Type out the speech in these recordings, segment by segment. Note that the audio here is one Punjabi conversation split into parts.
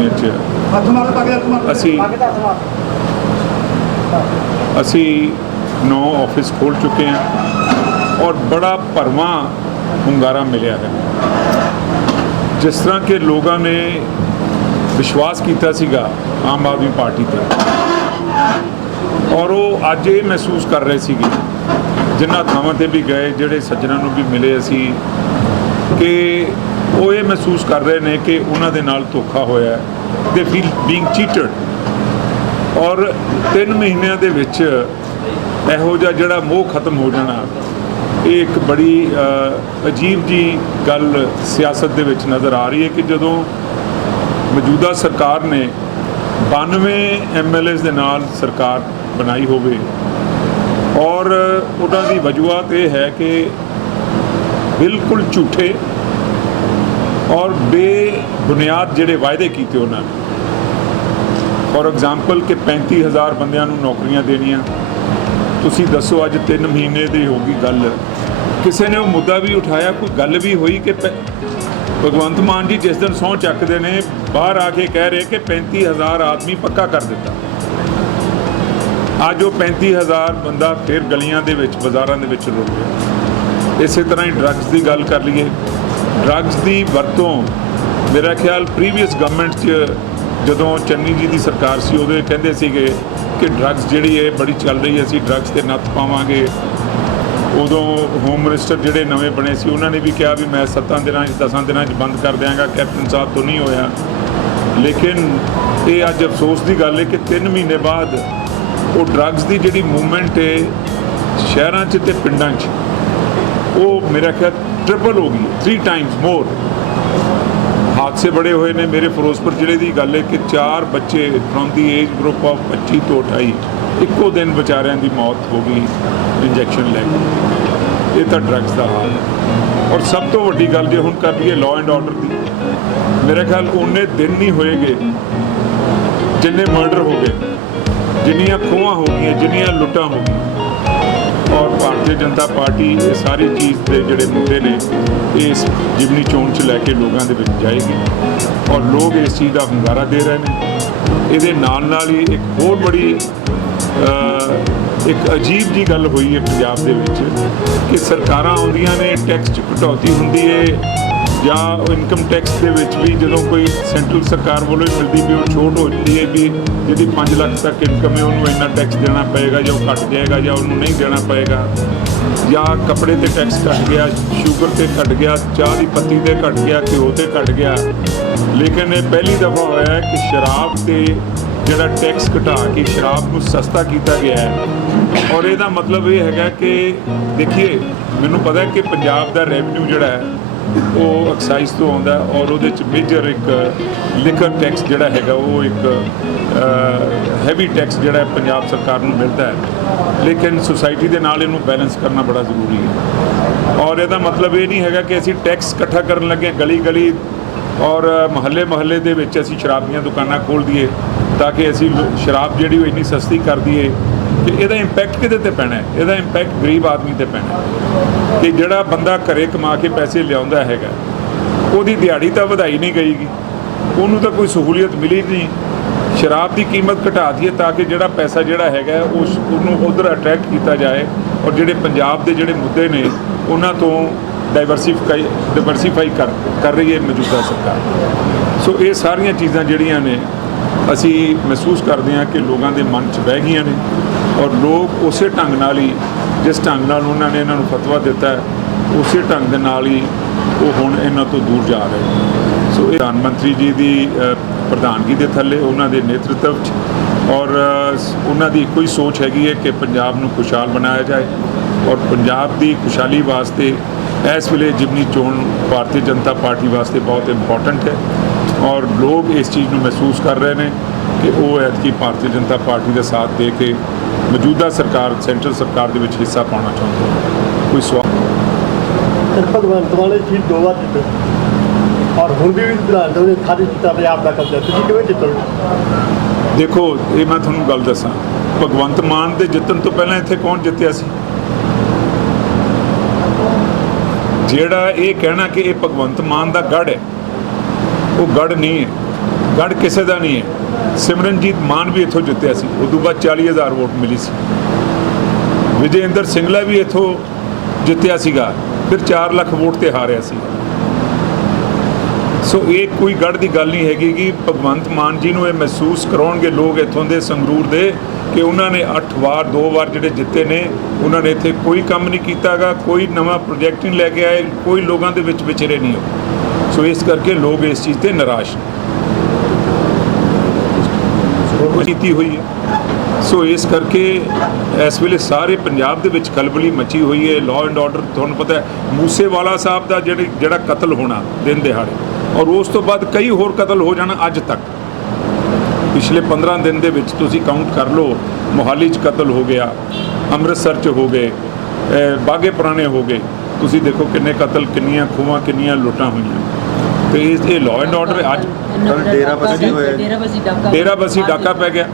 ਬਸਤੀਆਂ 'ਚ ਅਸੀਂ 9 ऑफिस खोल चुके हैं और बड़ा भरवां ਹੁੰਗਾਰਾ मिलिया है। जिस तरह के लोगों ने विश्वास किया सीगा आम आदमी पार्टी पर, और वो अज ये महसूस कर रहे सीगे जिन्होंने थावां ते भी गए, ਜਿਹੜੇ ਸੱਜਣਾਂ ਨੂੰ भी मिले असी, कि वो ये महसूस कर रहे हैं कि उन्होंने दे नाल धोखा होया, दे फील बीइंग चीटड। और 3 महीनों के विच इहो जिहा जिहड़ा मोह खत्म हो जाना, ये एक बड़ी अजीब जी गल सियासत दे विच नज़र आ रही है कि जदों मौजूदा सरकार ने 92 MLAs दे नाल सरकार बनाई होवे और उन्हां दी वजूहत ये है कि बिल्कुल झूठे और बेबुनियाद जिहड़े वायदे कीते उन्होंने। फॉर एग्जाम्पल कि 35,000 बंदियां नूं नौकरियां देनियां। तुसीं दसो अज 3 महीने दी होगी गल, किसी ने वो मुद्दा भी उठाया, कोई गल भी हुई कि भगवंत मान जी जिस दिन सौं चकते ने बाहर आके कह रहे कि 35,000 आदमी पक्का कर दिता। अज वो 35,000 बंदा फिर गलियां दे विच बाज़ारां दे विच रुक गया। इस तरह ही ड्रग्स की गल कर लीए, ड्रग्स की वरतों मेरा ख्याल प्रीवियस गवर्नमेंट जदों चन्नी जी की सरकार सी उदों कहंदे सीगे कि ड्रग्स जिहड़ी है बड़ी चल रही है, असीं ड्रग्स ते नत्थ पावांगे। उदों होम मिनिस्टर जिहड़े नवें बने सी उन्होंने भी कहा भी मैं 7 दिनां 10 दिनां बंद कर देंगा। कैप्टन साहब तो नहीं होया, लेकिन ये अज अफसोस की गल है कि 3 महीने बाद वो ड्रग्स की जिहड़ी मूवमेंट है शहरां 'च ते पिंडां 'च, वो मेरा ख्याल ट्रिपल हो गई, 3 टाइम्स मोर। हादसे बड़े हुए ने। मेरे फिरोजपुर जिले की गल है कि 4 बच्चे from the age group of 25 तो 28 इक्को दिन बेचारिਆਂ की मौत हो गई इंजैक्शन लैके। ये तो ड्रग्स का हाल है। और सब तो वड्डी गल जो हुण कर लईए लॉ एंड ऑर्डर की, मेरे ख्याल उन्ने दिन नहीं होएगे जिन्ने मर्डर हो गए, जिन्नियां खोहां हो गई, जिन्नियां लुट्टां हो गई। और भारतीय जनता पार्टी ये सारी चीज़ के जोड़े मुद्दे ने इस जिमनी चोण च लैके लोगों के बीच जाएगी और लोग इस चीज़ का ਹੁੰਗਾਰਾ दे रहे हैं। ये नाल ही एक होर बड़ी एक अजीब जी गल हुई है पंजाब दे विच कि सरकारां आउंदियां ने, टैक्स च कटौती हुंदी है या इनकम टैक्स के विच भी जो कोई सेंट्रल सरकार वालों ही मिलती भी वो छूट हो जाती है भी जी 5 लाख तक इनकम है उन्होंने इन्ना टैक्स देना पएगा या घट जाएगा या उन्होंने नहीं देना पएगा, या कपड़े ते टैक्स घट गया, शुगर ते घट गया, चाह की पत्ती ते घट गया, घ्यो ते घट गया। लेकिन ये पहली दफ़ा होया है कि शराब से जिहड़ा टैक्स घटा के शराब को सस्ता किया गया है। और यदा मतलब ये है कि देखिए मैनूं पता है कि पंजाब का रेवन्यू जिहड़ा है वो एक्साइज तो आता है और वो मेजर एक लिकर टैक्स जिहड़ा हैगा वो एक हैवी टैक्स जिहड़ा पंजाब सरकार नूं मिलता है। लेकिन सोसाइटी के नाल इहनूं बैलेंस करना बड़ा जरूरी है। और यदा मतलब ये नहीं है कि असीं टैक्स इकट्ठा करन लगे गली गली और महल्ले महल्ले दे विच असीं शराब दीयां दुकानां खोल दईए ताकि असीं शराब जिहड़ी वो इन्नी सस्ती कर दईए कि इहदा इंपैक्ट किहदे ते पैना है। इहदा इंपैक्ट गरीब आदमी ते पैना है कि जिहड़ा बंदा घरे कमा के पैसे लिआउंदा हैगा उहदी दिहाड़ी तां वधाई नहीं गईगी, उहनूं तां कोई सहूलियत मिली नहीं। शराब की कीमत घटा दईए ताकि जिहड़ा पैसा जिहड़ा हैगा उहनूं उधर अट्रैक्ट किया जाए और जिहड़े पंजाब दे जिहड़े मुद्दे ने उन्हां तों डाइवर्सीफाई कर रही है मौजूदा सरकार। सो ये सारिया चीज़ां जिहड़ियां ने असी महसूस करते हैं कि लोगों के मन च बह गई ने और लोग उस ढंग नाल ही जिस ढंग नाल उन्होंने इन्हों फतवा दिता है उस ढंग के नाल ही वो हुण इन्हां तो दूर जा रहे हैं। सो प्रधानमंत्री जी की प्रधानगी के थले उन्होंने नेतृत्व और उन्हों की कोई सोच हैगी है कि पंजाब नूं खुशहाल बनाया जाए और पंजाब की खुशहाली वास्ते इस वेले जिमनी चोण भारतीय जनता पार्टी वास्ते बहुत इंपॉर्टेंट है। और लोग इस चीज़ को महसूस कर रहे हैं कि वो ऐतकी भारतीय जनता पार्टी का साथ दे के मौजूदा सरकार सेंट्रल सरकार के हिस्सा पाना चाहते हैं। कोई सवाल भगवंत मान जी 2 बार जीते और हुण भी विधान सभा ने खाली किया पंजाब का कब्जा, तुसीं किवें जितोगे? देखो ये मैं तुहानूं गल दसां, भगवंत मान के जितन तो पहले इत्थे कौन जितया सी? जिहड़ा ये कहना कि ये भगवंत मान का गढ़ है, वो गढ़ नहीं है। ਗੜ ਕਿਸੇ ਦਾ ਨਹੀਂ ਹੈ। ਸਿਮਰਨਜੀਤ ਮਾਨ ਵੀ ਇੱਥੋਂ ਜਿੱਤਿਆ ਸੀ, ਉਸ ਤੋਂ ਬਾਅਦ 40,000 ਵੋਟ ਮਿਲੀ ਸੀ। ਵਿਜੇ ਇੰਦਰ ਸਿੰਗਲਾ ਵੀ ਇੱਥੋਂ ਜਿੱਤਿਆ ਸੀਗਾ, ਫਿਰ 4 ਲੱਖ ਵੋਟ ਤੇ ਹਾਰਿਆ ਸੀ। ਸੋ ਇਹ ਕੋਈ ਗੜ ਦੀ ਗੱਲ ਨਹੀਂ ਹੈਗੀ ਕਿ ਭਗਵੰਤ ਮਾਨ ਜੀ ਨੂੰ ਇਹ ਮਹਿਸੂਸ ਕਰਾਉਣਗੇ ਲੋਕ ਇੱਥੋਂ ਦੇ ਸੰਗਰੂਰ ਦੇ ਕਿ ਉਹਨਾਂ ਨੇ 8 ਵਾਰ 2 ਵਾਰ ਜਿਹੜੇ ਜਿੱਤੇ ਨੇ, ਉਹਨਾਂ ਨੇ ਇੱਥੇ ਕੋਈ ਕੰਮ ਨਹੀਂ ਕੀਤਾਗਾ, ਕੋਈ ਨਵਾਂ ਪ੍ਰੋਜੈਕਟ ਨਹੀਂ ਲੈ ਕੇ ਆਏ, ਕੋਈ ਲੋਕਾਂ ਦੇ ਵਿੱਚ ਵਿਚਰੇ ਨਹੀਂ ਹੋ। ਸੋ ਇਸ ਕਰਕੇ ਲੋਕ ਇਸ ਚੀਜ਼ ਤੇ ਨਿਰਾਸ਼ ਕੀਤੀ ਹੋਈ ਹੈ। ਸੋ ਇਸ ਕਰਕੇ ਇਸ ਵੇਲੇ ਸਾਰੇ ਪੰਜਾਬ ਦੇ ਵਿੱਚ ਖਲਬਲੀ ਮਚੀ ਹੋਈ ਹੈ। ਲਾਅ ਐਂਡ ਆਰਡਰ, ਤੁਹਾਨੂੰ ਪਤਾ ਹੈ ਮੂਸੇਵਾਲਾ ਸਾਹਿਬ ਦਾ ਜਿਹੜਾ ਕਤਲ ਹੋਣਾ ਦਿਨ ਦਿਹਾੜੇ, ਔਰ ਉਸ ਤੋਂ ਬਾਅਦ ਕਈ ਹੋਰ ਕਤਲ ਹੋ ਜਾਣਾ ਅੱਜ ਤੱਕ ਪਿਛਲੇ 15 ਦਿਨ ਦੇ ਵਿੱਚ ਤੁਸੀਂ ਕਾਊਂਟ ਕਰ ਲਓ। ਮੋਹਾਲੀ 'ਚ ਕਤਲ ਹੋ ਗਿਆ, ਅੰਮ੍ਰਿਤਸਰ 'ਚ ਹੋ ਗਏ, ਬਾਗੇ ਪੁਰਾਣੇ ਹੋ ਗਏ। ਤੁਸੀਂ ਦੇਖੋ ਕਿੰਨੇ ਕਤਲ, ਕਿੰਨੀਆਂ ਖੂਹਾਂ, ਕਿੰਨੀਆਂ ਲੁੱਟਾਂ ਹੋਈਆਂ। ਤੇ ਇਹ ਲਾਅ ਐਂਡ ਆਰਡਰ ਅੱਜ ਡੇਰਾਬੱਸੀ ਡਾਕਾ ਪੈ ਗਿਆ,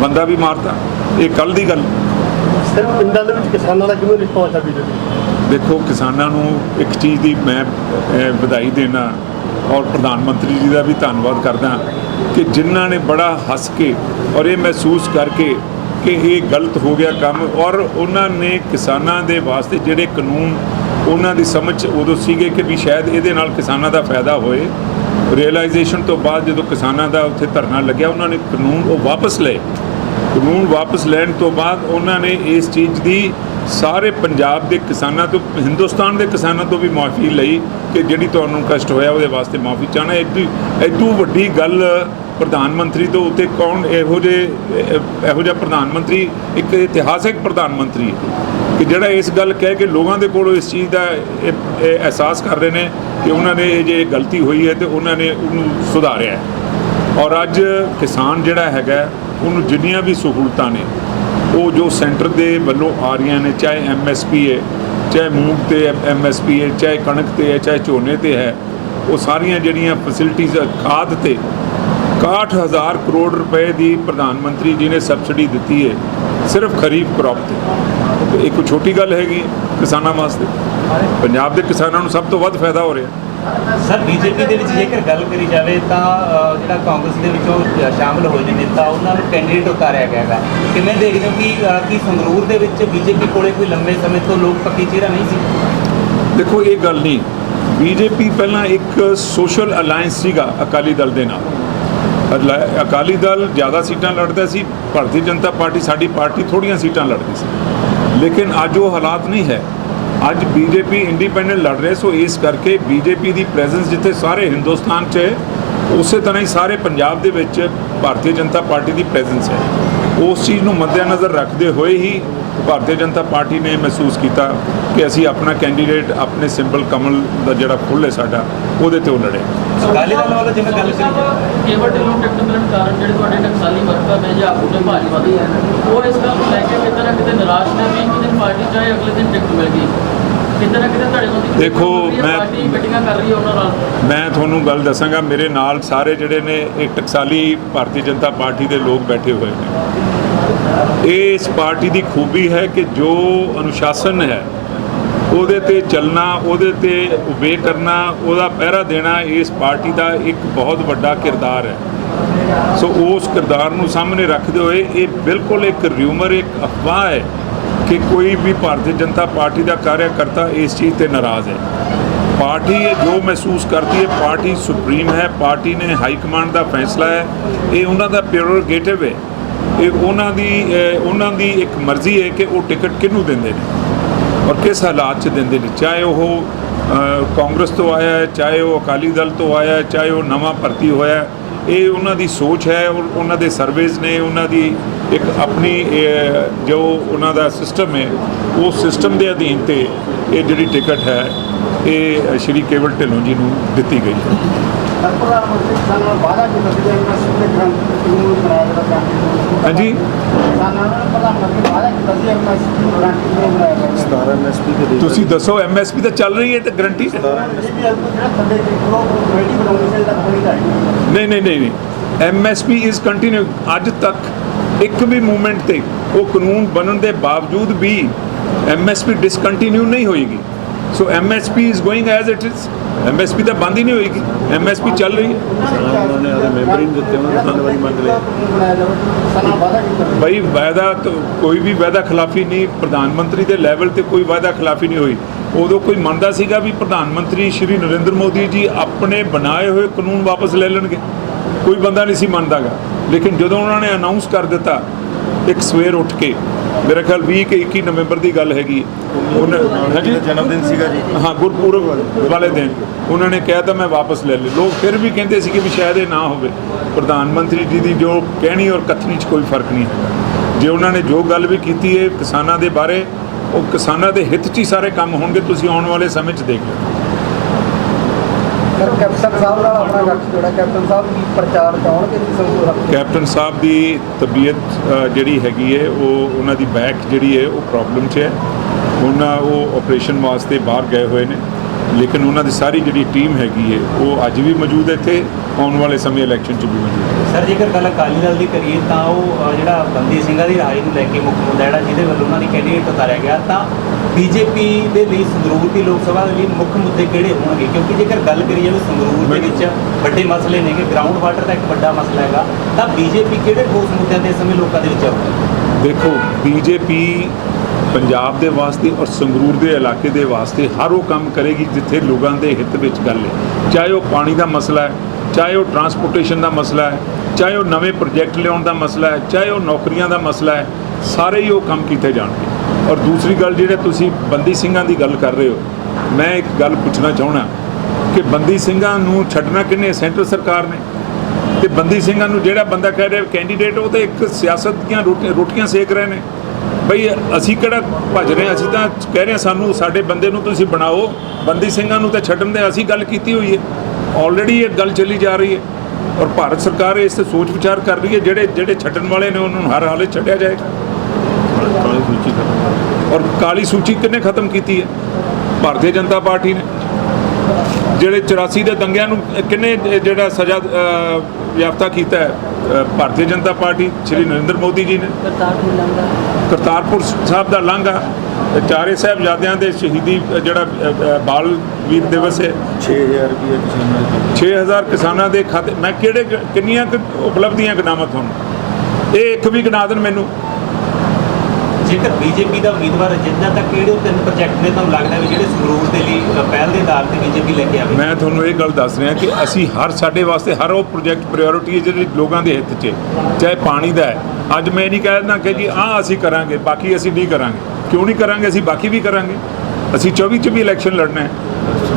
ਬੰਦਾ ਵੀ ਮਾਰਤਾ। ਇਹ ਕੱਲ੍ਹ ਦੀ ਗੱਲ। ਸਿਰਫ ਪਿੰਡਾਂ ਦੇ ਵਿੱਚ ਕਿਸਾਨਾਂ ਦਾ ਕਿਵੇਂ ਰਿਸਪੌਂਸ ਹੈ ਬੀਜੇਪੀ? ਦੇਖੋ ਕਿਸਾਨਾਂ ਨੂੰ ਇੱਕ ਚੀਜ਼ ਦੀ ਮੈਂ ਵਧਾਈ ਦੇਣਾ ਔਰ ਪ੍ਰਧਾਨ ਮੰਤਰੀ ਜੀ ਦਾ ਵੀ ਧੰਨਵਾਦ ਕਰਦਾ ਕਿ ਜਿਨ੍ਹਾਂ ਨੇ ਬੜਾ ਹੱਸ ਕੇ ਔਰ ਇਹ ਮਹਿਸੂਸ ਕਰਕੇ ਕਿ ਇਹ ਗਲਤ ਹੋ ਗਿਆ ਕੰਮ, ਔਰ ਉਹਨਾਂ ਨੇ ਕਿਸਾਨਾਂ ਦੇ ਵਾਸਤੇ ਜਿਹੜੇ ਕਾਨੂੰਨ ਉਹਨਾਂ ਦੀ ਸਮਝ ਉਦੋਂ ਸੀਗੇ ਕਿ ਵੀ ਸ਼ਾਇਦ ਇਹਦੇ ਨਾਲ ਕਿਸਾਨਾਂ ਦਾ ਫਾਇਦਾ ਹੋਏ, ਰਿਅਲਾਈਜੇਸ਼ਨ ਤੋਂ ਬਾਅਦ ਜਦੋਂ ਕਿਸਾਨਾਂ ਦਾ ਉੱਥੇ ਧਰਨਾ ਲੱਗਿਆ, ਉਹਨਾਂ ਨੇ ਕਾਨੂੰਨ ਉਹ ਵਾਪਸ ਲਏ। ਕਾਨੂੰਨ ਵਾਪਸ ਲੈਣ ਤੋਂ ਬਾਅਦ ਉਹਨਾਂ ਨੇ ਇਸ ਚੀਜ਼ ਦੀ ਸਾਰੇ ਪੰਜਾਬ ਦੇ ਕਿਸਾਨਾਂ ਤੋਂ, ਹਿੰਦੁਸਤਾਨ ਦੇ ਕਿਸਾਨਾਂ ਤੋਂ ਵੀ ਮਾਫੀ ਲਈ ਕਿ ਜਿਹੜੀ ਤੁਹਾਨੂੰ ਕਸ਼ਟ ਹੋਇਆ ਉਹਦੇ ਵਾਸਤੇ ਮਾਫੀ ਚਾਹਣਾ। ਐਡੂ ਵੱਡੀ ਗੱਲ ਪ੍ਰਧਾਨ ਮੰਤਰੀ ਤੋਂ ਉੱਤੇ ਕੌਣ ਇਹੋ ਜਿਹਾ ਪ੍ਰਧਾਨ ਮੰਤਰੀ, ਇੱਕ ਇਤਿਹਾਸਿਕ ਪ੍ਰਧਾਨ ਮੰਤਰੀ ਹੈ ਕਿ ਜਿਹੜਾ ਇਸ ਗੱਲ ਕਹਿ ਕੇ ਲੋਕਾਂ ਦੇ ਕੋਲੋਂ ਇਸ ਚੀਜ਼ ਦਾ ਇਹ ਅਹਿਸਾਸ ਕਰ ਰਹੇ ਨੇ ਕਿ ਉਹਨਾਂ ਨੇ ਇਹ ਜੇ ਗਲਤੀ ਹੋਈ ਹੈ ਤੇ ਉਹਨਾਂ ਨੇ ਉਹਨੂੰ ਸੁਧਾਰਿਆ ਹੈ। ਔਰ ਅੱਜ ਕਿਸਾਨ ਜਿਹੜਾ ਹੈਗਾ ਉਹਨੂੰ ਜਿੰਨੀਆਂ ਵੀ ਸਹੂਲਤਾਂ ਨੇ ਉਹ ਜੋ ਸੈਂਟਰ ਦੇ ਵੱਲੋਂ ਆ ਰਹੀਆਂ ਨੇ, ਚਾਹੇ MSP ਹੈ, ਚਾਹੇ ਮੂੰਗ ਤੇ MSP ਹੈ, ਚਾਹੇ ਕਣਕ ਤੇ ਹੈ, ਚਾਹੇ ਝੋਨੇ ਤੇ ਹੈ, ਉਹ ਸਾਰੀਆਂ ਜਿਹੜੀਆਂ ਫੈਸਿਲਿਟੀਜ਼ ਖਾਦ ਤੇ 61,000 ਕਰੋੜ ਰੁਪਏ ਦੀ ਪ੍ਰਧਾਨ ਮੰਤਰੀ ਜੀ ਨੇ ਸਬਸਿਡੀ ਦਿੱਤੀ ਹੈ ਸਿਰਫ ਖਰੀਫ ਕ੍ਰੌਪ ਤੇ। ਇਹ ਕੋਈ ਛੋਟੀ ਗੱਲ ਹੈਗੀ ਕਿਸਾਨਾਂ ਵਾਸਤੇ। ਪੰਜਾਬ ਦੇ ਕਿਸਾਨਾਂ ਨੂੰ ਸਭ ਤੋਂ ਵੱਧ ਫਾਇਦਾ ਹੋ ਰਿਹਾ। ਸਰ ਬੀਜੇਪੀ ਦੇ ਵਿੱਚ ਜੇਕਰ ਗੱਲ ਕਰੀ ਜਾਵੇ ਤਾਂ ਜਿਹੜਾ ਕਾਂਗਰਸ ਦੇ ਵਿੱਚੋਂ ਸ਼ਾਮਲ ਹੋਏ ਨੇ ਨੇਤਾ, ਉਹਨਾਂ ਨੂੰ ਕੈਂਡੀਡੇਟ ਉਤਾਰਿਆ ਗਿਆ ਹੈਗਾ। ਕਿਵੇਂ ਦੇਖਦੇ ਹੋ ਕਿ ਸੰਗਰੂਰ ਦੇ ਵਿੱਚ ਬੀਜੇਪੀ ਕੋਲੇ ਕੋਈ ਲੰਬੇ ਸਮੇਂ ਤੋਂ ਲੋਕ ਪੱਕੀ ਚਿਹਰਾ ਨਹੀਂ ਸੀ? ਦੇਖੋ ਇਹ ਗੱਲ ਨਹੀਂ, ਬੀਜੇਪੀ ਪਹਿਲਾਂ ਇੱਕ ਸੋਸ਼ਲ ਅਲਾਇੰਸ ਸੀਗਾ ਅਕਾਲੀ ਦਲ ਦੇ ਨਾਲ। ਅਕਾਲੀ ਦਲ ਜ਼ਿਆਦਾ ਸੀਟਾਂ ਲੜਦਾ ਸੀ, ਭਾਰਤੀ ਜਨਤਾ ਪਾਰਟੀ ਸਾਡੀ ਪਾਰਟੀ ਥੋੜ੍ਹੀਆਂ ਸੀਟਾਂ ਲੜਦੀ ਸੀ। ਲੇਕਿਨ ਅੱਜ ਉਹ ਹਾਲਾਤ ਨਹੀਂ ਹੈ। ਅੱਜ ਬੀਜੇਪੀ ਇੰਡੀਪੈਂਡੈਂਟ ਲੜ ਰਹੇ। ਸੋ ਇਸ ਕਰਕੇ ਬੀਜੇਪੀ ਦੀ ਪ੍ਰੈਜ਼ੈਂਸ ਜਿੱਥੇ ਸਾਰੇ ਹਿੰਦੁਸਤਾਨ 'ਚ ਹੈ, ਉਸੇ ਤਰ੍ਹਾਂ ਹੀ ਸਾਰੇ ਪੰਜਾਬ ਦੇ ਵਿੱਚ ਭਾਰਤੀ ਜਨਤਾ ਪਾਰਟੀ ਦੀ ਪ੍ਰੈਜ਼ੈਂਸ ਹੈ। ਉਸ ਚੀਜ਼ ਨੂੰ ਮੱਦੇਨਜ਼ਰ ਰੱਖਦੇ ਹੋਏ ਹੀ ਭਾਰਤੀ ਜਨਤਾ ਪਾਰਟੀ ਨੇ ਮਹਿਸੂਸ ਕੀਤਾ ਕਿ ਅਸੀਂ ਆਪਣਾ ਕੈਂਡੀਡੇਟ ਆਪਣੇ ਸਿੰਬਲ ਕਮਲ ਦਾ ਜਿਹੜਾ ਫੁੱਲ ਹੈ ਸਾਡਾ, ਉਹਦੇ ਤੇ ਉਹ ਲੜੇ। ਅਕਾਲੀ ਦਲ ਵੱਲੋਂ ਜਿਵੇਂ ਗੱਲ ਕਰੀ ਜਾਵੇ, ਕੇਵਲ ਢਿੱਲੋਂ ਟਿਕਟ ਮਿਲਣ ਕਾਰਨ ਜਿਹੜੇ ਤੁਹਾਡੇ ਟਕਸਾਲੀ ਵਰਕਰ ਨੇ ਜਾਂ ਆਗੂ ਨੇ ਭਾਜਪਾ ਦੇ, ਉਹ ਇਸ ਗੱਲ ਨੂੰ ਲੈ ਕੇ ਕਿਤੇ ਨਾ ਕਿਤੇ ਨਿਰਾਸ਼ ਨੇ ਵੀ ਇੱਕ ਦਿਨ ਪਾਰਟੀ ਚਾਹੇ ਅਗਲੇ ਦਿਨ ਟਿਕਟ ਮਿਲ ਗਈ। ਕਿਤੇ ਨਾ ਕਿਤੇ ਤੁਹਾਡੇ ਕੋਲ ਦੇਖੋ ਪਾਰਟੀ ਮੀਟਿੰਗਾਂ ਕਰ ਰਹੀ ਹੈ ਉਹਨਾਂ ਨਾਲ। ਮੈਂ ਤੁਹਾਨੂੰ ਗੱਲ ਦੱਸਾਂਗਾ, ਮੇਰੇ ਨਾਲ ਸਾਰੇ ਜਿਹੜੇ ਨੇ ਇਹ ਟਕਸਾਲੀ ਭਾਰਤੀ ਜਨਤਾ ਪਾਰਟੀ ਦੇ ਲੋਕ ਬੈਠੇ ਹੋਏ ਨੇ। ਇਹ ਇਸ ਪਾਰਟੀ ਦੀ ਖੂਬੀ ਹੈ ਕਿ ਜੋ ਅਨੁਸ਼ਾਸਨ ਹੈ ਉਹਦੇ ਤੇ ਚੱਲਣਾ, ਉਹਦੇ ਤੇ ਉਬੇ ਕਰਨਾ, ਉਹਦਾ ਪਹਿਰਾ ਦੇਣਾ ਇਸ ਪਾਰਟੀ ਦਾ ਇੱਕ ਬਹੁਤ ਵੱਡਾ ਕਿਰਦਾਰ ਹੈ। ਸੋ ਉਸ ਕਿਰਦਾਰ ਨੂੰ ਸਾਹਮਣੇ ਰੱਖਦੇ ਹੋਏ ਇਹ ਬਿਲਕੁਲ ਇੱਕ ਰਿਊਮਰ, ਇੱਕ ਅਫਵਾਹ ਹੈ ਕਿ ਕੋਈ ਵੀ ਭਾਰਤੀ ਜਨਤਾ ਪਾਰਟੀ ਦਾ ਕਾਰਿਆਕਰਤਾ ਇਸ ਚੀਜ਼ ਤੇ ਨਾਰਾਜ਼ ਹੈ। ਪਾਰਟੀ ਇਹ ਜੋ ਮਹਿਸੂਸ ਕਰਦੀ ਹੈ, ਪਾਰਟੀ ਸੁਪਰੀਮ ਹੈ, ਪਾਰਟੀ ਨੇ ਹਾਈ ਕਮਾਂਡ ਦਾ ਫੈਸਲਾ ਹੈ, ਇਹ ਉਹਨਾਂ ਦਾ ਪ੍ਰੈਰੋਗੇਟਿਵ ਹੈ, ਇਹ ਉਹਨਾਂ ਦੀ ਇੱਕ ਮਰਜ਼ੀ ਹੈ ਕਿ ਉਹ ਟਿਕਟ ਕਿਹਨੂੰ ਦਿੰਦੇ ਨੇ ਔਰ ਕਿਸ ਹਾਲਾਤ 'ਚ ਦਿੰਦੇ ਨੇ। ਚਾਹੇ ਉਹ ਕਾਂਗਰਸ ਤੋਂ ਆਇਆ ਹੈ, ਚਾਹੇ ਉਹ ਅਕਾਲੀ ਦਲ ਤੋਂ ਆਇਆ ਹੈ, ਚਾਹੇ ਉਹ ਨਵਾਂ ਭਰਤੀ ਹੋਇਆ, ਇਹ ਉਹਨਾਂ ਦੀ ਸੋਚ ਹੈ ਔਰ ਉਹਨਾਂ ਦੇ ਸਰਵੇਜ਼ ਨੇ, ਉਹਨਾਂ ਦੀ ਇੱਕ ਆਪਣੀ ਜੋ ਉਹਨਾਂ ਦਾ ਸਿਸਟਮ ਹੈ, ਉਸ ਸਿਸਟਮ ਦੇ ਅਧੀਨ ਤੇ ਇਹ ਜਿਹੜੀ ਟਿਕਟ ਹੈ ਇਹ ਸ਼੍ਰੀ ਕੇਵਲ ਢਿੱਲੋਂ ਜੀ ਨੂੰ ਦਿੱਤੀ ਗਈ ਹੈ। ਹਾਂਜੀ, ਤੁਸੀਂ ਦੱਸੋ MSP ਤਾਂ ਚੱਲ ਰਹੀ ਹੈ ਤੇ ਗਰੰਟੀ ਨਹੀਂ MSP ਇਜ਼ ਕੰਟੀਨਿਊ। ਅੱਜ ਤੱਕ ਇੱਕ ਵੀ ਮੂਵਮੈਂਟ ਤੇ ਉਹ ਕਾਨੂੰਨ ਬਣਨ ਦੇ ਬਾਵਜੂਦ ਵੀ MSP ਡਿਸਕੰਟੀਨਿਊ ਨਹੀਂ ਹੋਏਗੀ। ਸੋ MSP is going as it is. MSP ਤਾਂ ਬੰਦ ਹੀ ਨਹੀਂ ਹੋਏਗੀ, MSP ਚੱਲ ਰਹੀ ਹੈ। ਉਹਨਾਂ ਨੇ ਆਪਣੇ ਮੈਂਬਰ ਹੀ ਨਹੀਂ ਦਿੱਤੇ, ਉਹਨਾਂ ਨੇ ਧੰਨਵਾਦੀ ਮੰਗ ਲਏ। ਭਾਈ ਵਾਅਦਾ ਤਾਂ ਕੋਈ ਵੀ ਵਾਅਦਾ ਖਿਲਾਫੀ ਨਹੀਂ, ਪ੍ਰਧਾਨ ਮੰਤਰੀ ਦੇ ਲੈਵਲ ਤੇ ਕੋਈ ਵਾਅਦਾ ਖਿਲਾਫੀ ਨਹੀਂ ਹੋਈ। ਉਦੋਂ ਕੋਈ ਮੰਨਦਾ ਸੀਗਾ ਵੀ ਪ੍ਰਧਾਨ ਮੰਤਰੀ ਸ਼੍ਰੀ ਨਰਿੰਦਰ ਮੋਦੀ ਜੀ ਆਪਣੇ ਬਣਾਏ ਹੋਏ ਕਾਨੂੰਨ ਵਾਪਸ ਲੈ ਲੈਣਗੇ? ਕੋਈ ਬੰਦਾ ਨਹੀਂ ਸੀ ਮੰਨਦਾਗਾ। ਲੇਕਿਨ ਜਦੋਂ ਉਹਨਾਂ ਨੇ ਅਨਾਉਂਸ ਕਰ ਦਿੱਤਾ ਇੱਕ ਸਵੇਰ ਉੱਠ ਕੇ, ਮੇਰਾ ਖਿਆਲ 20 ਕਿ 21 ਨਵੰਬਰ ਦੀ ਗੱਲ ਹੈਗੀ, ਉਹਨਾਂ ਹਾਂਜੀ ਜਨਮ ਦਿਨ ਸੀਗਾ ਜੀ, ਹਾਂ ਗੁਰਪੁਰਬ ਵਾਲੇ ਦਿਨ ਉਹਨਾਂ ਨੇ ਕਿਹਾ ਤਾਂ ਮੈਂ ਵਾਪਸ ਲੈ ਲਏ। ਲੋਕ ਫਿਰ ਵੀ ਕਹਿੰਦੇ ਸੀ ਕਿ ਵੀ ਸ਼ਾਇਦ ਇਹ ਨਾ ਹੋਵੇ। ਪ੍ਰਧਾਨ ਮੰਤਰੀ ਜੀ ਦੀ ਜੋ ਕਹਿਣੀ ਔਰ ਕਥਨੀ 'ਚ ਕੋਈ ਫਰਕ ਨਹੀਂ ਹੈਗਾ। ਜੇ ਉਹਨਾਂ ਨੇ ਜੋ ਗੱਲ ਵੀ ਕੀਤੀ ਹੈ ਕਿਸਾਨਾਂ ਦੇ ਬਾਰੇ, ਉਹ ਕਿਸਾਨਾਂ ਦੇ ਹਿੱਤ 'ਚ ਹੀ ਸਾਰੇ ਕੰਮ ਹੋਣਗੇ। ਤੁਸੀਂ ਆਉਣ ਵਾਲੇ ਸਮੇਂ 'ਚ ਦੇਖ ਲਓ। ਸਰ ਕੈਪਟਨ ਸਾਹਿਬ ਨਾਲ ਆਪਣਾ ਗੱਠ ਜੋੜਾ, ਕੈਪਟਨ ਸਾਹਿਬ ਕੀ ਪ੍ਰਚਾਰ ਚਾਹਣਗੇ ਜੀ ਸੰਗਰੂਰ? ਕੈਪਟਨ ਸਾਹਿਬ ਦੀ ਤਬੀਅਤ ਜਿਹੜੀ ਹੈਗੀ ਹੈ, ਉਹ ਉਹਨਾਂ ਦੀ ਬੈਕ ਜਿਹੜੀ ਹੈ ਉਹ ਪ੍ਰੋਬਲਮ 'ਚ ਹੈ। ਉਹ ਆਪਰੇਸ਼ਨ ਵਾਸਤੇ ਬਾਹਰ ਗਏ ਹੋਏ ਨੇ, ਲੇਕਿਨ ਉਹਨਾਂ ਦੀ ਸਾਰੀ ਜਿਹੜੀ ਟੀਮ ਹੈਗੀ ਹੈ ਉਹ ਅੱਜ ਵੀ ਮੌਜੂਦ ਹੈ ਇੱਥੇ, ਆਉਣ ਵਾਲੇ ਸਮੇਂ ਇਲੈਕਸ਼ਨ 'ਚ ਵੀ ਮੌਜੂਦ ਹੈ। ਸਰ ਜੇਕਰ ਗੱਲ ਅਕਾਲੀ ਦਲ ਦੀ ਕਰੀਏ ਤਾਂ ਉਹ ਜਿਹੜਾ ਬੰਦੀ ਸਿੰਘਾਂ ਦੀ ਰਿਹਾਈ ਨੂੰ ਲੈ ਕੇ ਮੁੱਖ ਮੁੱਦਾ ਜਿਹੜਾ ਜਿਹਦੇ ਵੱਲੋਂ ਉਹਨਾਂ ਦੀ ਕੈਂਡੀਡੇਟ ਉਤਾਰਿਆ ਗਿਆ, ਤਾਂ BJP ਦੇ ਲਈ ਸੰਗਰੂਰ ਦੀ ਲੋਕ ਸਭਾ ਦੇ ਲਈ ਮੁੱਖ ਮੁੱਦੇ ਕਿਹੜੇ ਹੋਣਗੇ? ਕਿਉਂਕਿ ਜੇਕਰ ਗੱਲ ਕਰੀਏ ਜਾਵੇ ਸੰਗਰੂਰ ਦੇ ਵਿੱਚ ਵੱਡੇ ਮਸਲੇ ਨੇ ਕਿ ਗਰਾਊਂਡ ਵਾਟਰ ਦਾ ਇੱਕ ਵੱਡਾ ਮਸਲਾ ਹੈਗਾ, ਤਾਂ BJP ਕਿਹੜੇ ਠੋਸ ਮੁੱਦਿਆਂ ਤੇ ਇਸ ਸਮੇਂ ਲੋਕਾਂ ਦੇ ਵਿੱਚ ਆਊਗੀ? ਦੇਖੋ, BJP ਪੰਜਾਬ ਦੇ ਵਾਸਤੇ ਔਰ ਸੰਗਰੂਰ ਦੇ ਇਲਾਕੇ ਦੇ ਵਾਸਤੇ ਹਰ ਉਹ ਕੰਮ ਕਰੇਗੀ ਜਿੱਥੇ ਲੋਕਾਂ ਦੇ ਹਿੱਤ ਵਿੱਚ ਗੱਲ ਹੈ। ਚਾਹੇ ਉਹ ਪਾਣੀ ਦਾ ਮਸਲਾ ਹੈ, ਚਾਹੇ ਉਹ ਟਰਾਂਸਪੋਰਟੇਸ਼ਨ ਦਾ ਮਸਲਾ ਹੈ, ਚਾਹੇ ਉਹ ਨਵੇਂ ਪ੍ਰੋਜੈਕਟ ਲਿਆਉਣ ਦਾ ਮਸਲਾ ਹੈ, ਚਾਹੇ ਉਹ ਨੌਕਰੀਆਂ ਦਾ ਮਸਲਾ ਹੈ, ਸਾਰੇ ਹੀ ਉਹ ਕੰਮ ਕੀਤੇ ਜਾਣਗੇ। ਔਰ ਦੂਸਰੀ ਗੱਲ, ਜਿਹੜੇ ਤੁਸੀਂ ਬੰਦੀ ਸਿੰਘਾਂ ਦੀ ਗੱਲ ਕਰ ਰਹੇ ਹੋ, ਮੈਂ ਇੱਕ ਗੱਲ ਪੁੱਛਣਾ ਚਾਹੁੰਦਾ ਕਿ ਬੰਦੀ ਸਿੰਘਾਂ ਨੂੰ ਛੱਡਣਾ ਕਿਹਨੇ? ਸੈਂਟਰ ਸਰਕਾਰ ਨੇ। ਤੇ ਬੰਦੀ ਸਿੰਘਾਂ ਨੂੰ ਜਿਹੜਾ ਬੰਦਾ ਕਹਿ ਰਿਹਾ ਕੈਂਡੀਡੇਟ, ਉਹ ਤਾਂ ਇੱਕ ਸਿਆਸਤ ਦੀਆਂ ਰੋਟੀਆਂ ਸੇਕ ਰਹੇ ਨੇ। ਬਈ ਅਸੀਂ ਕਿਹੜਾ ਭੱਜ ਰਹੇ ਹਾਂ? ਅਸੀਂ ਤਾਂ ਕਹਿ ਰਹੇ ਹਾਂ ਸਾਨੂੰ ਸਾਡੇ ਬੰਦੇ ਨੂੰ ਤੁਸੀਂ ਬਣਾਓ। ਬੰਦੀ ਸਿੰਘਾਂ ਨੂੰ ਤਾਂ ਛੱਡਣ ਦੇ ਅਸੀਂ ਗੱਲ ਕੀਤੀ ਹੋਈ ਹੈ, ਆਲਰੇਡੀ ਇਹ ਗੱਲ ਚੱਲੀ ਜਾ ਰਹੀ ਹੈ। ਔਰ ਭਾਰਤ ਸਰਕਾਰ ਇਸ ਤੇ ਸੋਚ ਵਿਚਾਰ ਕਰ ਰਹੀ ਹੈ, ਜਿਹੜੇ ਛੱਡਣ ਵਾਲੇ ਨੇ ਉਹਨਾਂ ਨੂੰ ਹਰ ਹਾਲਤ ਛੱਡਿਆ ਜਾਏਗਾ। ਕਾਲੀ ਸੂਚੀ ਔਰ ਕਾਲੀ ਸੂਚੀ ਕਿਹਨੇ ਖਤਮ ਕੀਤੀ ਹੈ? ਭਾਰਤੀ ਜਨਤਾ ਪਾਰਟੀ ਨੇ। ਜਿਹੜੇ 84 ਦੇ ਦੰਗਿਆਂ ਨੂੰ ਕਿਹਨੇ ਜਿਹੜਾ ਸਜ਼ਾ ਯਾਫਤਾ ਕੀਤਾ ਹੈ? ਭਾਰਤੀ ਜਨਤਾ ਪਾਰਟੀ, ਸ਼੍ਰੀ ਨਰਿੰਦਰ ਮੋਦੀ ਜੀ ਨੇ। ਕਰਤਾਰਪੁਰ ਸਾਹਿਬ ਦਾ ਲਾਂਘਾ, ਚਾਰੇ ਸਾਹਿਬਜ਼ਾਦਿਆਂ ਦੇ ਸ਼ਹੀਦੀ ਜਿਹੜਾ ਬਾਲ ਵੀਰ ਦਿਵਸ ਹੈ, 6000 ਰੁਪਏ ਕਿਸਾਨਾਂ ਦੇ 6000 ਕਿਸਾਨਾਂ ਦੇ ਖਾਤੇ। ਮੈਂ ਕਿੰਨੀਆਂ ਉਪਲਬਧੀਆਂ ਗਿਣਾਵਾਂ ਤੁਹਾਨੂੰ? ਇਹ ਇੱਕ ਵੀ ਗਿਣਾ ਦੇਣ ਮੈਨੂੰ। ਜੇਕਰ BJP ਦਾ ਉਮੀਦਵਾਰ ਜਿੱਦਾਂ ਤੱਕ ਕਿਹੜੇ ਉਹ 3 ਪ੍ਰੋਜੈਕਟ ਨੇ ਤੁਹਾਨੂੰ ਲੱਗਦਾ ਵੀ ਜਿਹੜੇ ਸੰਗਰੂਰ ਦੇ ਲਈ ਪਹਿਲ ਦੇ ਆਧਾਰ ਤੇ BJP ਲੈ ਕੇ ਆਵੇ? ਮੈਂ ਤੁਹਾਨੂੰ ਇਹ ਗੱਲ ਦੱਸ ਰਿਹਾ ਕਿ ਅਸੀਂ ਸਾਡੇ ਵਾਸਤੇ ਹਰ ਉਹ ਪ੍ਰੋਜੈਕਟ ਪ੍ਰਾਇੋਰਟੀ ਹੈ ਜਿਹੜੇ ਲੋਕਾਂ ਦੇ ਹਿੱਤ 'ਚ ਹੈ। ਚਾਹੇ ਪਾਣੀ ਦਾ ਹੈ, ਅੱਜ ਮੈਂ ਨਹੀਂ ਕਹਿ ਕਿ ਜੀ ਅਸੀਂ ਕਰਾਂਗੇ ਬਾਕੀ ਅਸੀਂ ਨਹੀਂ ਕਰਾਂਗੇ। ਕਿਉਂ ਨਹੀਂ ਕਰਾਂਗੇ? ਅਸੀਂ ਬਾਕੀ ਵੀ ਕਰਾਂਗੇ। ਅਸੀਂ 24 'ਚ ਵੀ ਇਲੈਕਸ਼ਨ ਲੜਨਾ ਹੈ।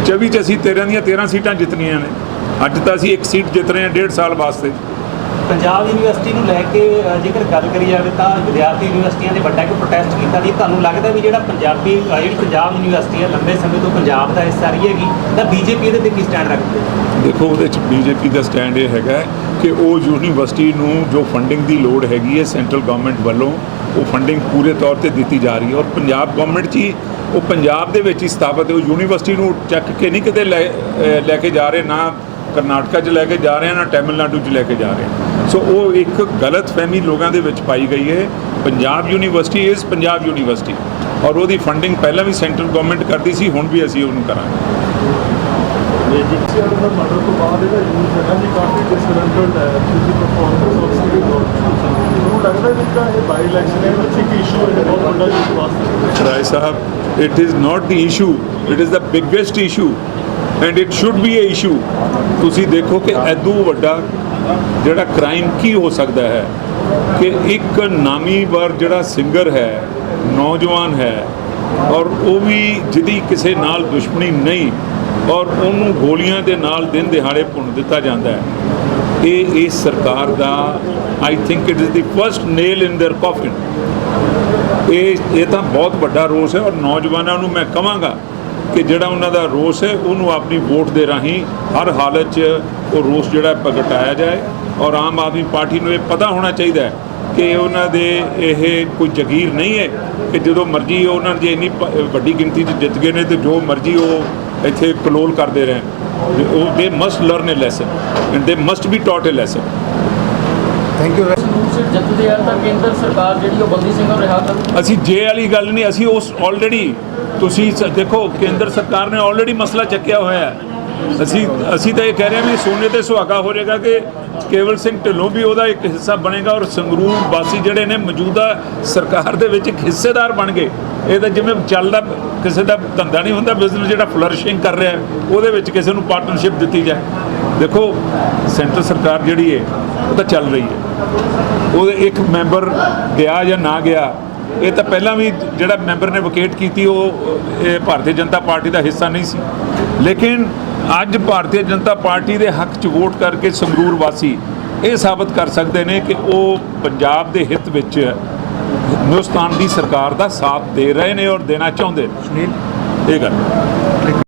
24 'ਚ ਅਸੀਂ 13 ਦੀਆਂ 13 ਸੀਟਾਂ ਜਿੱਤਣੀਆਂ ਨੇ। ਅੱਜ ਤਾਂ ਅਸੀਂ ਇੱਕ ਸੀਟ ਜਿੱਤ ਰਹੇ ਹਾਂ 1.5 ਸਾਲ ਵਾਸਤੇ। ਪੰਜਾਬ ਯੂਨੀਵਰਸਿਟੀ ਨੂੰ ਲੈ ਕੇ ਜੇਕਰ ਗੱਲ ਕਰੀ ਜਾਵੇ ਤਾਂ ਵਿਦਿਆਰਥੀ ਯੂਨੀਵਰਸਿਟੀਆਂ ਨੇ ਵੱਡਾ ਇੱਕ ਪ੍ਰੋਟੈਸਟ ਕੀਤਾ ਜੀ। ਤੁਹਾਨੂੰ ਲੱਗਦਾ ਵੀ ਜਿਹੜੀ ਪੰਜਾਬ ਯੂਨੀਵਰਸਿਟੀ ਹੈ ਲੰਬੇ ਸਮੇਂ ਤੋਂ ਪੰਜਾਬ ਦਾ ਹਿੱਸਾ ਰਹੀ ਹੈਗੀ, ਤਾਂ BJP ਇਹਦੇ ਤੇ ਕੀ ਸਟੈਂਡ ਰੱਖਦੀ ਹੈ? ਦੇਖੋ, ਉਹਦੇ 'ਚ BJP ਦਾ ਸਟੈਂਡ ਇਹ ਹੈਗਾ ਕਿ ਉਹ ਯੂਨੀਵਰਸਿਟੀ ਨੂੰ ਜੋ ਫੰਡਿੰਗ ਦੀ ਲੋੜ ਹੈਗੀ ਹੈ ਸੈਂਟਰਲ ਗਵਰਨਮੈਂਟ ਵੱਲੋਂ, ਉਹ ਫੰਡਿੰਗ ਪੂਰੇ ਤੌਰ ਤੇ ਦਿੱਤੀ ਜਾ ਰਹੀ ਹੈ। ਔਰ ਪੰਜਾਬ ਗਵਰਨਮੈਂਟ 'ਚ ਹੀ ਉਹ ਪੰਜਾਬ ਦੇ ਵਿੱਚ ਹੀ ਸਥਾਪਿਤ ਹੈ। ਉਹ ਯੂਨੀਵਰਸਿਟੀ ਨੂੰ ਚੱਕ ਕੇ ਨਹੀਂ ਕਿਤੇ ਲੈ ਕੇ ਜਾ ਰਹੇ, ਨਾ ਕਰਨਾਟਕਾ 'ਚ ਲੈ ਕੇ ਜਾ ਰਹੇ, ਨਾ ਤਮਿਲਨਾਡੂ 'ਚ ਲੈ ਕੇ ਜਾ ਰਹੇ। ਸੋ ਉਹ ਇੱਕ ਗਲਤ ਫਹਿਮੀ ਲੋਕਾਂ ਦੇ ਵਿੱਚ ਪਾਈ ਗਈ ਹੈ। Punjab university is Punjab university, ਔਰ ਉਹਦੀ ਫੰਡਿੰਗ ਪਹਿਲਾਂ ਵੀ ਸੈਂਟਰਲ ਗਵਰਨਮੈਂਟ ਕਰਦੀ ਸੀ, ਹੁਣ ਵੀ ਅਸੀਂ ਉਹਨੂੰ ਕਰਾਂਗੇ। ਮਰਡਰ ਤੋਂ ਬਾਅਦ ਇਹਦਾ ਯੂਜ਼ ਹੈਗਾ ਜੀ ਕਾਫੀ ਡਿਸਗਰੰਟਡ ਹੈ ਤੁਸੀਂ ਪਰਫਾਰਮੈਂਸ ਆਫ ਸਿਟੀ ਨੂੰ ਲੱਗਦਾ ਜਿੱਦਾਂ ਇਹ ਬਾਈ ਇਲੈਕਸ਼ਨ ਹੈ ਵਿੱਚ ਇੱਕ ਇਸ਼ੂ ਹੈ ਬਹੁਤ ਵੱਡਾ ਜਿਸ ਵਾਸਤੇ? ਰਾਏ ਸਾਹਿਬ, it is not the issue, it is the biggest issue and it should B A issue. ਤੁਸੀਂ ਦੇਖੋ ਕਿ ਐਦੋਂ ਵੱਡਾ ਜਿਹੜਾ ਕ੍ਰਾਈਮ ਕੀ ਹੋ ਸਕਦਾ ਹੈ ਕਿ ਇੱਕ ਨਾਮੀਵਰ ਜਿਹੜਾ ਸਿੰਗਰ ਹੈ, ਨੌਜਵਾਨ ਹੈ, ਔਰ ਉਹ ਵੀ ਜਿਹਦੀ ਕਿਸੇ ਨਾਲ ਦੁਸ਼ਮਣੀ ਨਹੀਂ, ਔਰ ਉਹਨੂੰ ਗੋਲੀਆਂ ਦੇ ਨਾਲ ਦਿਨ ਦਿਹਾੜੇ ਭੁੰਨ ਦਿੱਤਾ ਜਾਂਦਾ ਹੈ। ਇਹ ਇਸ ਸਰਕਾਰ ਦਾ I think it is the first nail in their coffin. ਇਹ ਤਾਂ ਬਹੁਤ ਵੱਡਾ ਰੋਸ ਹੈ। ਔਰ ਨੌਜਵਾਨਾਂ ਨੂੰ ਮੈਂ ਕਹਾਂਗਾ ਕਿ ਜਿਹੜਾ ਉਹਨਾਂ ਦਾ ਰੋਸ ਹੈ ਉਹਨੂੰ ਆਪਣੀ ਵੋਟ ਦੇ ਰਾਹੀਂ ਹਰ ਹਾਲਤ 'ਚ ਉਹ ਰੋਸ ਜਿਹੜਾ ਪ੍ਰਗਟਾਇਆ ਜਾਏ। ਔਰ ਆਮ ਆਦਮੀ ਪਾਰਟੀ ਨੂੰ ਇਹ ਪਤਾ ਹੋਣਾ ਚਾਹੀਦਾ ਹੈ ਕਿ ਉਹਨਾਂ ਦੇ ਇਹ ਕੋਈ ਜਾਗੀਰ ਨਹੀਂ ਹੈ ਕਿ ਜਦੋਂ ਮਰਜ਼ੀ ਉਹਨਾਂ ਜੇ ਇੰਨੀ ਵੱਡੀ ਗਿਣਤੀ 'ਚ ਜਿੱਤ ਗਏ ਨੇ ਤੇ ਜੋ ਮਰਜ਼ੀ ਉਹ ਇੱਥੇ ਕਲੋਲ ਕਰਦੇ ਰਹਿਣ। ਉਹ they must learn a lesson and they must be taught a lesson. Thank you. Sangrur seat ਜਿੱਤਦੇ ਆ ਤਾਂ ਕੇਂਦਰ ਸਰਕਾਰ ਜਿਹੜੀ ਉਹ ਬੰਦੀ ਸਿੰਘਾਂ ਨੂੰ ਰਿਹਾ ਕਰ। ਅਸੀਂ ਜੇ ਵਾਲੀ ਗੱਲ ਨਹੀਂ, ਅਸੀਂ ਉਸ ਆਲਰੇਡੀ ਤੁਸੀਂ ਦੇਖੋ ਕੇਂਦਰ ਸਰਕਾਰ ਨੇ ਆਲਰੇਡੀ ਮਸਲਾ ਚੱਕਿਆ ਹੋਇਆ ਹੈ। ਅਸੀਂ ਤਾਂ ਇਹ ਕਹਿ ਰਹੇ ਹਾਂ ਵੀ ਸੋਨੇ ਤੇ ਸੁਹਾਗਾ ਹੋ ਜਾਏਗਾ ਕਿ ਕੇਵਲ ਸਿੰਘ ਢਿੱਲੋਂ ਵੀ ਉਹਦਾ ਇੱਕ ਹਿੱਸਾ ਬਣੇਗਾ ਔਰ ਸੰਗਰੂਰ ਵਾਸੀ ਜਿਹੜੇ ਨੇ ਮੌਜੂਦਾ ਸਰਕਾਰ ਦੇ ਵਿੱਚ ਇੱਕ ਹਿੱਸੇਦਾਰ ਬਣ ਗਏ। ਇਹ ਤਾਂ ਜਿਵੇਂ ਚੱਲਦਾ ਕਿਸੇ ਦਾ ਧੰਦਾ ਨਹੀਂ ਹੁੰਦਾ, ਬਿਜ਼ਨਸ ਜਿਹੜਾ ਫਲਰਿਸ਼ਿੰਗ ਕਰ ਰਿਹਾ ਉਹਦੇ ਵਿੱਚ ਕਿਸੇ ਨੂੰ ਪਾਰਟਨਰਸ਼ਿਪ ਦਿੱਤੀ ਜਾਏ। ਦੇਖੋ ਸੈਂਟਰ ਸਰਕਾਰ ਜਿਹੜੀ ਹੈ ਉਹ ਤਾਂ ਚੱਲ ਰਹੀ ਹੈ, ਉਹਦੇ ਇੱਕ ਮੈਂਬਰ ਗਿਆ ਜਾਂ ਨਾ ਗਿਆ, ਇਹ ਤਾਂ ਪਹਿਲਾਂ ਵੀ ਜਿਹੜਾ ਮੈਂਬਰ ਨੇ ਵਿਕੇਟ ਕੀਤੀ ਉਹ ਇਹ ਭਾਰਤੀ ਜਨਤਾ ਪਾਰਟੀ ਦਾ ਹਿੱਸਾ ਨਹੀਂ ਸੀ, ਲੇਕਿਨ ਅੱਜ ਭਾਰਤੀ ਜਨਤਾ ਪਾਰਟੀ ਦੇ ਹੱਕ 'ਚ ਵੋਟ ਕਰਕੇ ਸੰਗਰੂਰ ਵਾਸੀ ਇਹ ਸਾਬਤ ਕਰ ਸਕਦੇ ਨੇ ਕਿ ਉਹ ਪੰਜਾਬ ਦੇ ਹਿੱਤ ਵਿੱਚ ਹਿੰਦੁਸਤਾਨ ਦੀ ਸਰਕਾਰ ਦਾ ਸਾਥ ਦੇ ਰਹੇ ਨੇ ਔਰ ਦੇਣਾ ਚਾਹੁੰਦੇ ਨੇ। ਇਹ ਗੱਲ